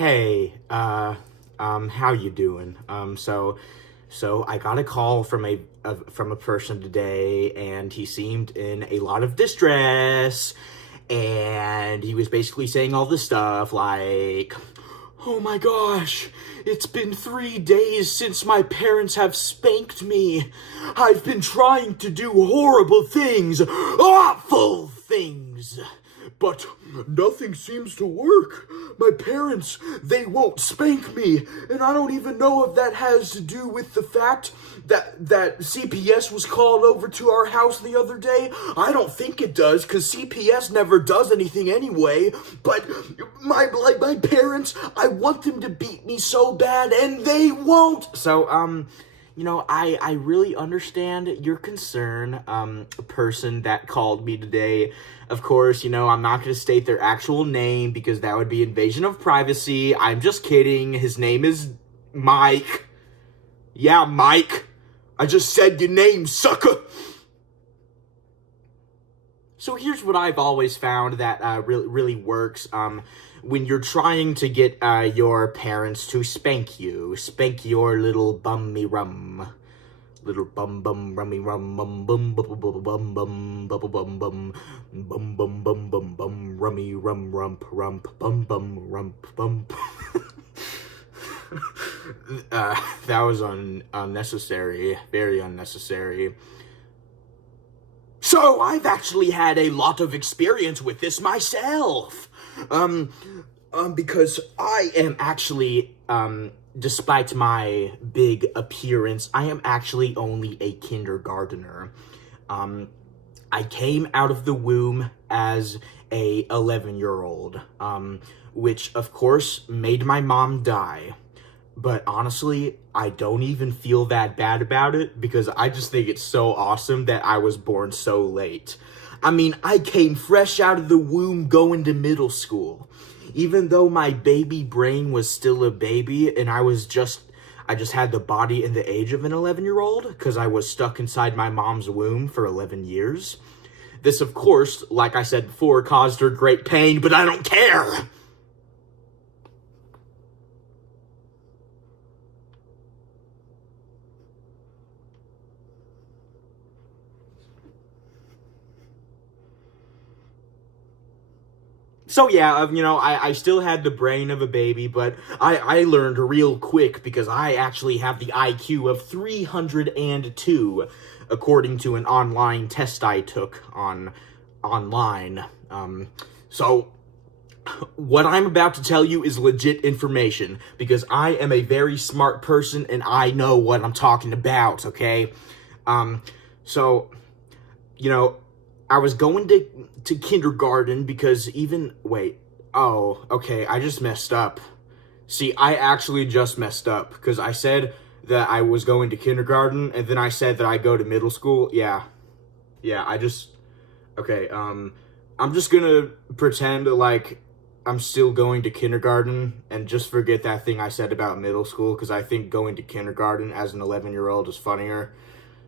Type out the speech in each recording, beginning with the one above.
Hey, how you doing? So I got a call from a person today, and he seemed in a lot of distress, and he was basically saying all this stuff like, "Oh my gosh, it's been 3 days since my parents have spanked me. I've been trying to do horrible things, awful things, but nothing seems to work. My parents, they won't spank me, and I don't even know if that has to do with the fact that CPS was called over to our house the other day. I don't think it does, because CPS never does anything anyway, but my parents, I want them to beat me so bad, and they won't." So, I really understand your concern, person that called me today. Of course, I'm not going to state their actual name because that would be invasion of privacy. I'm just kidding. His name is Mike. Yeah, Mike. I just said your name, sucker. So here's what I've always found that really works. When you're trying to get your parents to spank your little bummy rum. Little bum bum rummy rum bum bum bum bum bum bum bum bum bum bum bum bum bum bum rummy rum rump rump bum bum rump bum. That was unnecessary, very unnecessary. So I've actually had a lot of experience with this myself. Because I am actually, despite my big appearance, I am actually only a kindergartner. I came out of the womb as a 11-year-old, which of course made my mom die. But honestly, I don't even feel that bad about it because I just think it's so awesome that I was born so late. I mean, I came fresh out of the womb going to middle school. Even though my baby brain was still a baby and I just had the body and the age of an 11-year-old because I was stuck inside my mom's womb for 11 years. This, of course, like I said before, caused her great pain, but I don't care. So yeah, I still had the brain of a baby, but I learned real quick because I actually have the IQ of 302, according to an online test I took online. So what I'm about to tell you is legit information because I am a very smart person and I know what I'm talking about, okay? So, I was going to kindergarten because okay, I just messed up. See, I actually just messed up because I said that I was going to kindergarten and then I said that I go to middle school. Yeah, okay, I'm just gonna pretend like I'm still going to kindergarten and just forget that thing I said about middle school because I think going to kindergarten as an 11-year-old is funnier.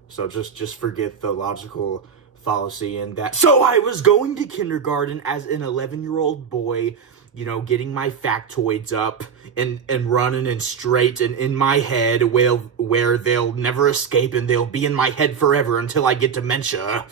So just forget the logical fallacy in that. So I was going to kindergarten as an 11-year-old boy, getting my factoids up and running and straight and in my head where they'll never escape and they'll be in my head forever until I get dementia.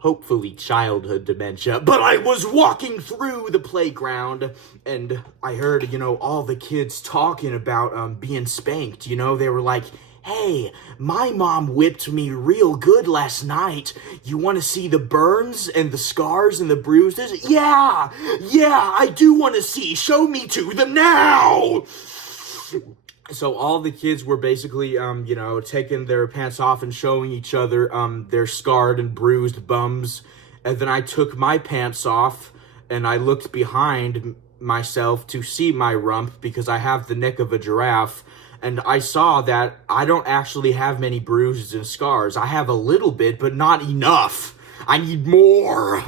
Hopefully childhood dementia. But I was walking through the playground and I heard, all the kids talking about being spanked. They were like, "Hey, my mom whipped me real good last night. You want to see the burns and the scars and the bruises?" Yeah, I do want to see. Show me to them now. So all the kids were basically, taking their pants off and showing each other their scarred and bruised bums. And then I took my pants off and I looked behind myself to see my rump because I have the neck of a giraffe. And I saw that I don't actually have many bruises and scars. I have a little bit, but not enough. I need more.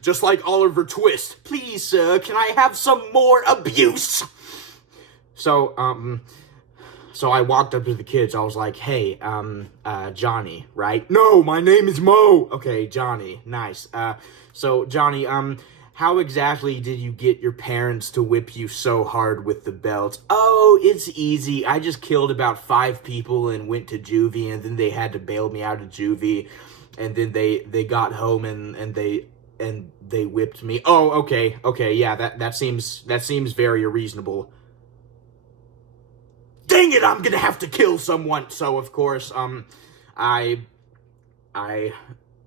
Just like Oliver Twist. "Please, sir, can I have some more abuse?" So I walked up to the kids. I was like, "Hey, Johnny, right?" "No, my name is Mo." "Okay, Johnny, nice. So, Johnny, how exactly did you get your parents to whip you so hard with the belt? Oh, it's easy. I just killed about 5 people and went to juvie, and then they had to bail me out of juvie, and then they got home and they whipped me. Oh, okay, yeah, that seems very reasonable. Dang it, I'm gonna have to kill someone. So of course, I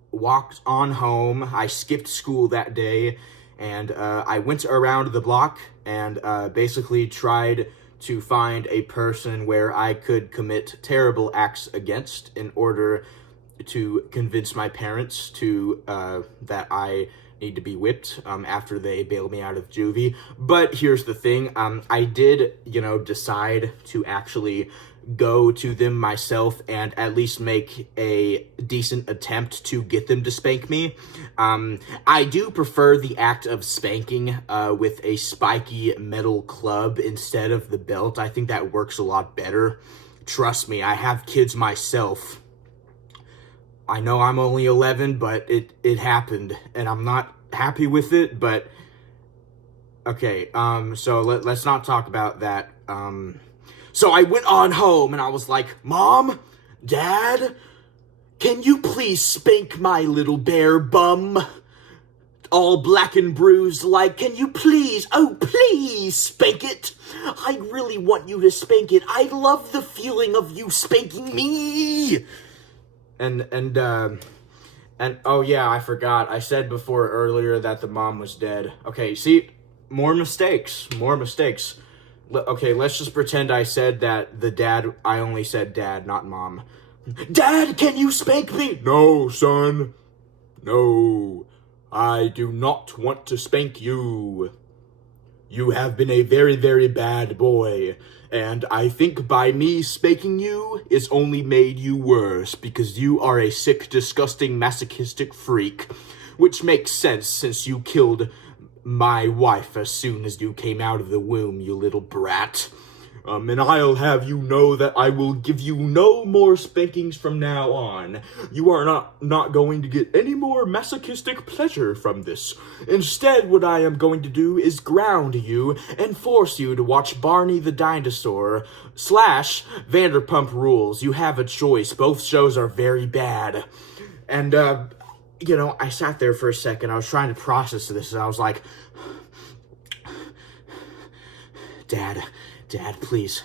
walked on home. I skipped school that day, and I went around the block and basically tried to find a person where I could commit terrible acts against in order to convince my parents to that I need to be whipped after they bail me out of juvie. But here's the thing, I did, decide to actually go to them myself and at least make a decent attempt to get them to spank me. I do prefer the act of spanking with a spiky metal club instead of the belt. I think that works a lot better. Trust me, I have kids myself. I know I'm only 11, but it happened, and I'm not happy with it, but okay, so let's not talk about that. So I went on home, and I was like, Mom, Dad, can you please spank my little bear bum? All black and bruised, like, can you please, oh please, spank it? I really want you to spank it. I love the feeling of you spanking me. And oh yeah, I forgot. I said before earlier that the mom was dead. Okay, see, more mistakes. Okay, let's just pretend I said that the dad, I only said dad, not mom. Dad, can you spank me? No, son. No, I do not want to spank you. You have been a very, very bad boy, and I think by me spanking you, it's only made you worse, because you are a sick, disgusting, masochistic freak, which makes sense since you killed my wife as soon as you came out of the womb, you little brat. And I'll have you know that I will give you no more spankings from now on. You are not going to get any more masochistic pleasure from this. Instead, what I am going to do is ground you and force you to watch Barney the Dinosaur / Vanderpump Rules. You have a choice. Both shows are very bad. And, I sat there for a second. I was trying to process this, and I was like, Dad, please,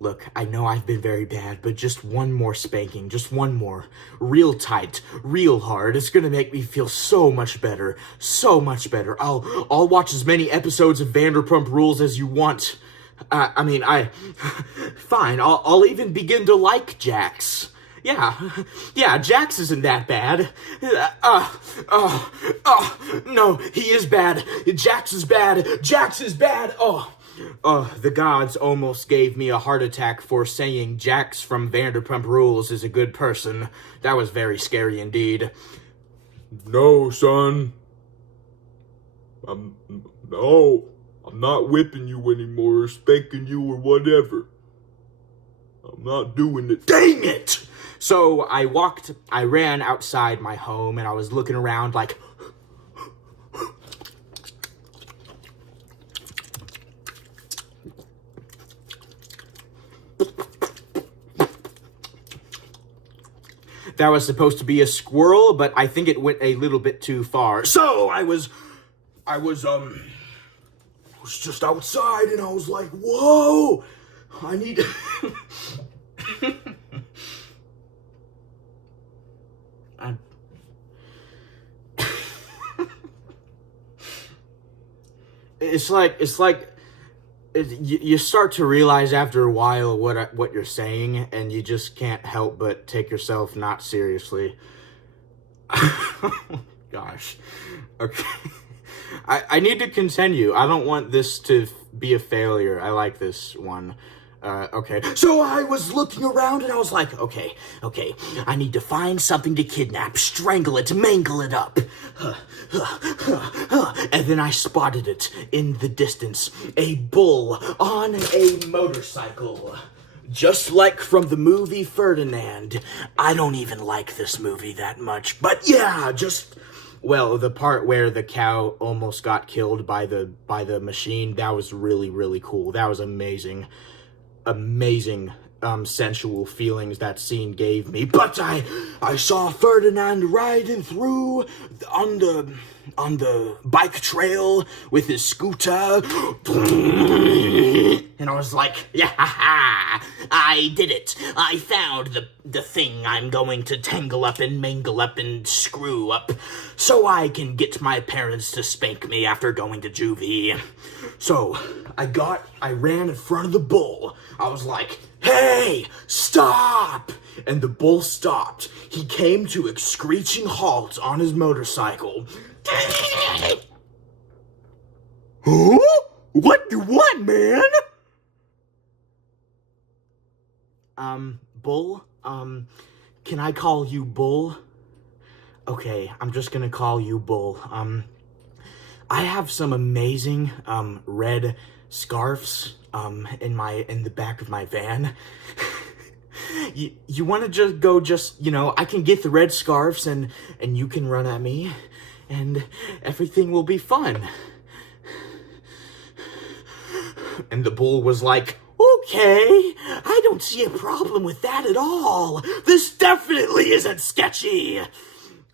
look, I know I've been very bad, but just one more spanking, just one more. Real tight, real hard. It's gonna make me feel so much better, so much better. I'll watch as many episodes of Vanderpump Rules as you want. Fine, I'll even begin to like Jax. Yeah, Jax isn't that bad. No, he is bad. Jax is bad. The gods almost gave me a heart attack for saying Jax from Vanderpump Rules is a good person. That was very scary indeed. No, son. I'm not whipping you anymore, or spanking you, or whatever. I'm not doing it. Dang it! So I ran outside my home, and I was looking around like, that was supposed to be a squirrel, but I think it went a little bit too far. So I was just outside, and I was like, whoa, I need you start to realize after a while what you're saying, and you just can't help but take yourself not seriously. Gosh. Okay. I need to continue. I don't want this to be a failure. I like this one. Okay. So I was looking around, and I was like, okay, I need to find something to kidnap, strangle it, mangle it up. And then I spotted it in the distance, a bull on a motorcycle. Just like from the movie Ferdinand. I don't even like this movie that much, but yeah, just Well, the part where the cow almost got killed by the machine, that was really, really cool. That was amazing. Amazing sensual feelings that scene gave me. But I saw Ferdinand riding through on the bike trail with his scooter. And I was like, yeah, I did it. I found the thing I'm going to tangle up and mangle up and screw up so I can get my parents to spank me after going to juvie. So I ran in front of the bull. I was like, hey, stop! And the bull stopped. He came to a screeching halt on his motorcycle. Huh? What do you want, man? Bull? Can I call you Bull? Okay, I'm just gonna call you Bull. I have some amazing, red scarves, in the back of my van. You want to just, I can get the red scarves and you can run at me and everything will be fun. And the bull was like, okay, I don't see a problem with that at all. This definitely isn't sketchy.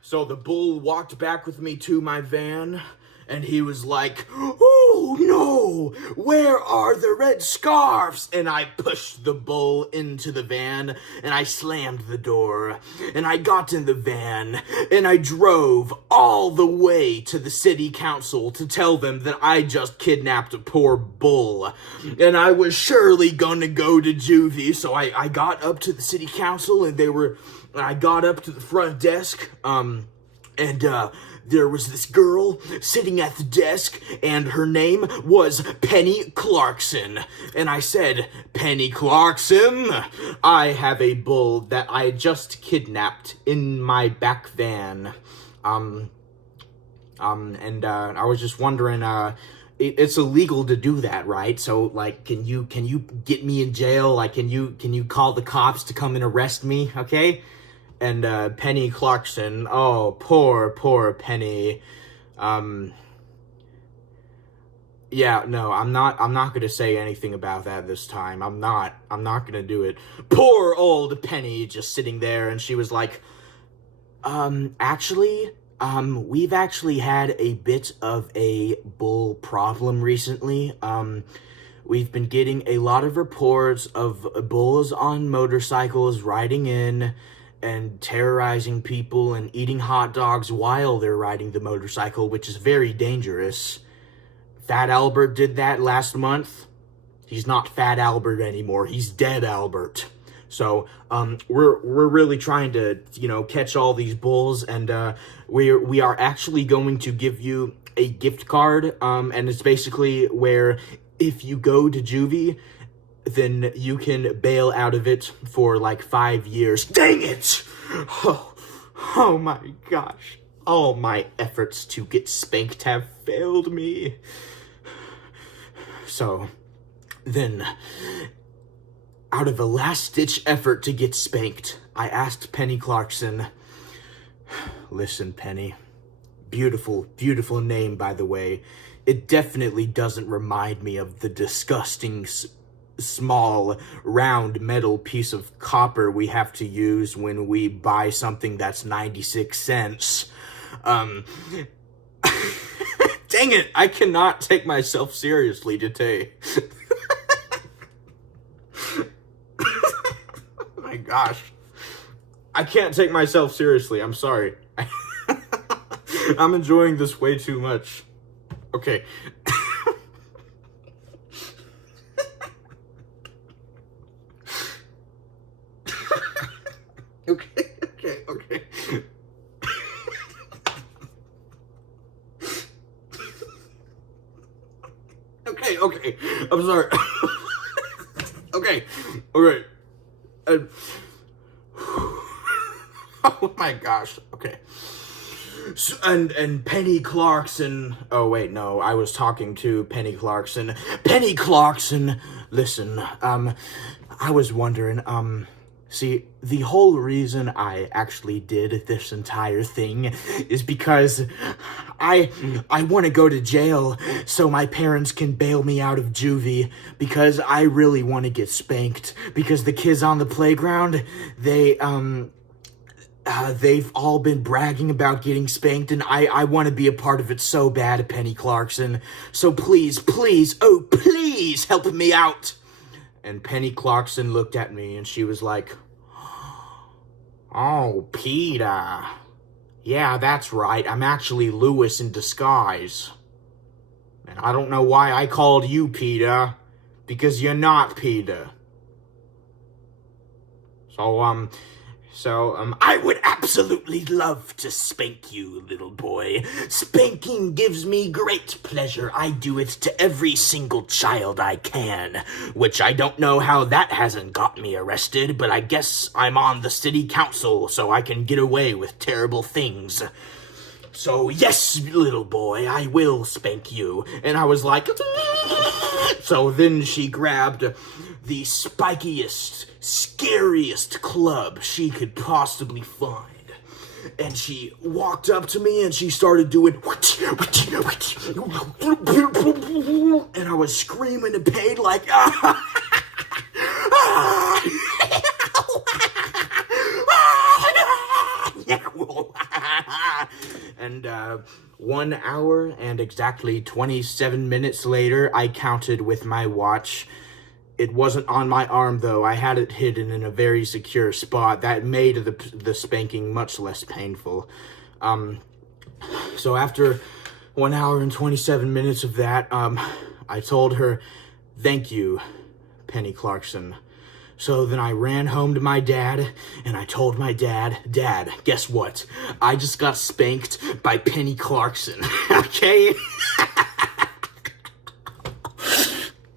So the bull walked back with me to my van, and he was like, oh no, where are the red scarves? And I pushed the bull into the van, and I slammed the door, and I got in the van, and I drove all the way to the city council to tell them that I just kidnapped a poor bull, and I was surely gonna go to juvie. So I got up to the city council, and I got up to the front desk, there was this girl sitting at the desk, and her name was Penny Clarkson. And I said, Penny Clarkson, I have a bull that I just kidnapped in my back van. I was just wondering, it's illegal to do that, right? So, like, can you get me in jail? Like, can you call the cops to come and arrest me, okay? And, Penny Clarkson, oh, poor Penny, yeah, no, I'm not gonna say anything about that this time. I'm not gonna do it. Poor old Penny just sitting there, and she was like, actually, we've actually had a bit of a bull problem recently. We've been getting a lot of reports of bulls on motorcycles riding in and terrorizing people and eating hot dogs while they're riding the motorcycle, which is very dangerous. Fat Albert did that last month. He's not Fat Albert anymore. He's Dead Albert. So, we're really trying to, catch all these bulls, and we are actually going to give you a gift card, and it's basically where if you go to juvie, then you can bail out of it for like 5 years. Dang it! Oh my gosh. All my efforts to get spanked have failed me. So, then, out of a last-ditch effort to get spanked, I asked Penny Clarkson, listen, Penny, beautiful, beautiful name, by the way. It definitely doesn't remind me of the disgusting small round metal piece of copper we have to use when we buy something that's 96 cents. Dang it, I cannot take myself seriously today. Oh my gosh. I can't take myself seriously, I'm sorry. I'm enjoying this way too much. Okay. Okay. Okay. I'm sorry. Okay. Alright. Oh my gosh. Okay. So, and Penny Clarkson. Oh wait, no. I was talking to Penny Clarkson. Penny Clarkson, listen. I was wondering, See, the whole reason I actually did this entire thing is because I want to go to jail so my parents can bail me out of juvie, because I really want to get spanked, because the kids on the playground, they've all been bragging about getting spanked, and I want to be a part of it so bad, Penny Clarkson. So please, please, oh please help me out. And Penny Clarkson looked at me and she was like, "Oh, Peter. Yeah, that's right. I'm actually Lewis in disguise. And I don't know why I called you Peter, because you're not Peter. So, I would absolutely love to spank you, little boy. Spanking gives me great pleasure. I do it to every single child I can, which I don't know how that hasn't got me arrested, but I guess I'm on the city council, so I can get away with terrible things. So, yes, little boy, I will spank you." And I was like, so then she grabbed the spikiest, scariest club she could possibly find. And she walked up to me and she started doing, and I was screaming in pain like, And 1 hour and exactly 27 minutes later, I counted with my watch. It wasn't on my arm, though. I had it hidden in a very secure spot. That made the spanking much less painful. So after 1 hour and 27 minutes of that, I told her, "Thank you, Penny Clarkson." So then I ran home to my dad, and I told my dad, "Dad, guess what? I just got spanked by Penny Clarkson." Okay?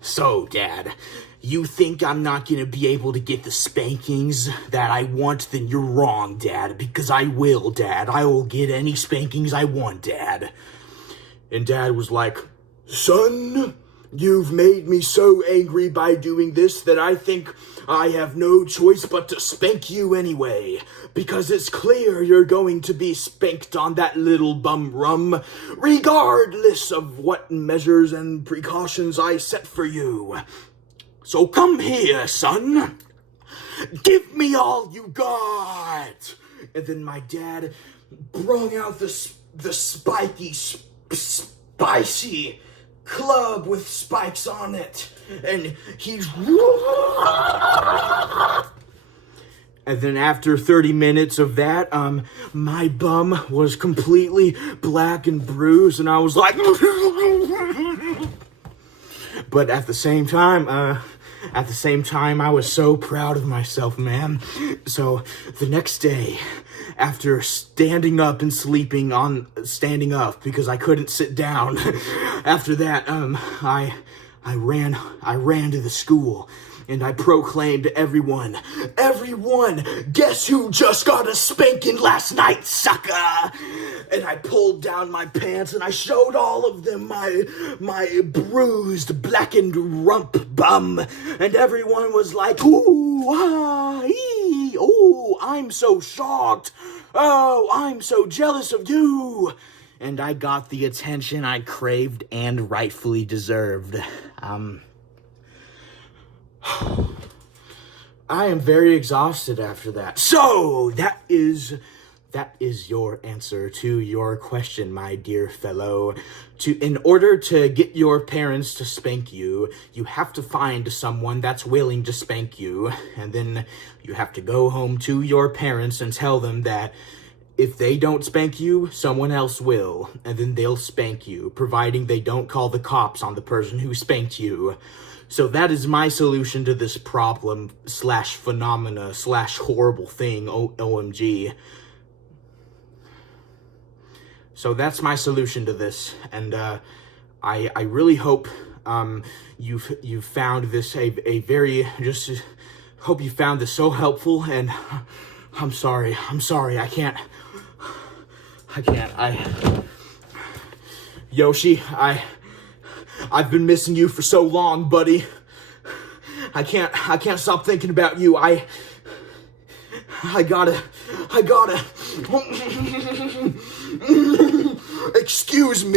So, Dad, you think I'm not gonna be able to get the spankings that I want? Then you're wrong, Dad, because I will, Dad. I will get any spankings I want, Dad. And Dad was like, "Son, you've made me so angry by doing this that I think I have no choice but to spank you anyway, because it's clear you're going to be spanked on that little bum rum, regardless of what measures and precautions I set for you. So come here, son. Give me all you got." And then my dad brung out the spiky, spicy club with spikes on it, and he's, and then after 30 minutes of that, my bum was completely black and bruised, and I was like, but at the same time, I was so proud of myself, man. So the next day, after standing up and sleeping on standing up because I couldn't sit down, after that, I ran to the school and I proclaimed to everyone, guess who just got a spanking last night, sucker? And I pulled down my pants and I showed all of them my bruised, blackened rump bum. And everyone was like, "Ooh, ah, ee, oh, I'm so shocked. Oh, I'm so jealous of you." And I got the attention I craved and rightfully deserved. I am very exhausted after that. So, that is your answer to your question, my dear fellow. In order to get your parents to spank you, you have to find someone that's willing to spank you, and then you have to go home to your parents and tell them that if they don't spank you, someone else will, and then they'll spank you, providing they don't call the cops on the person who spanked you. So that is my solution to this problem / phenomena / horrible thing, OMG. So that's my solution to this, and I really hope you've found this a very, just hope you found this so helpful, and I'm sorry, Yoshi, I've been missing you for so long, buddy. I can't stop thinking about you. I gotta. Excuse me.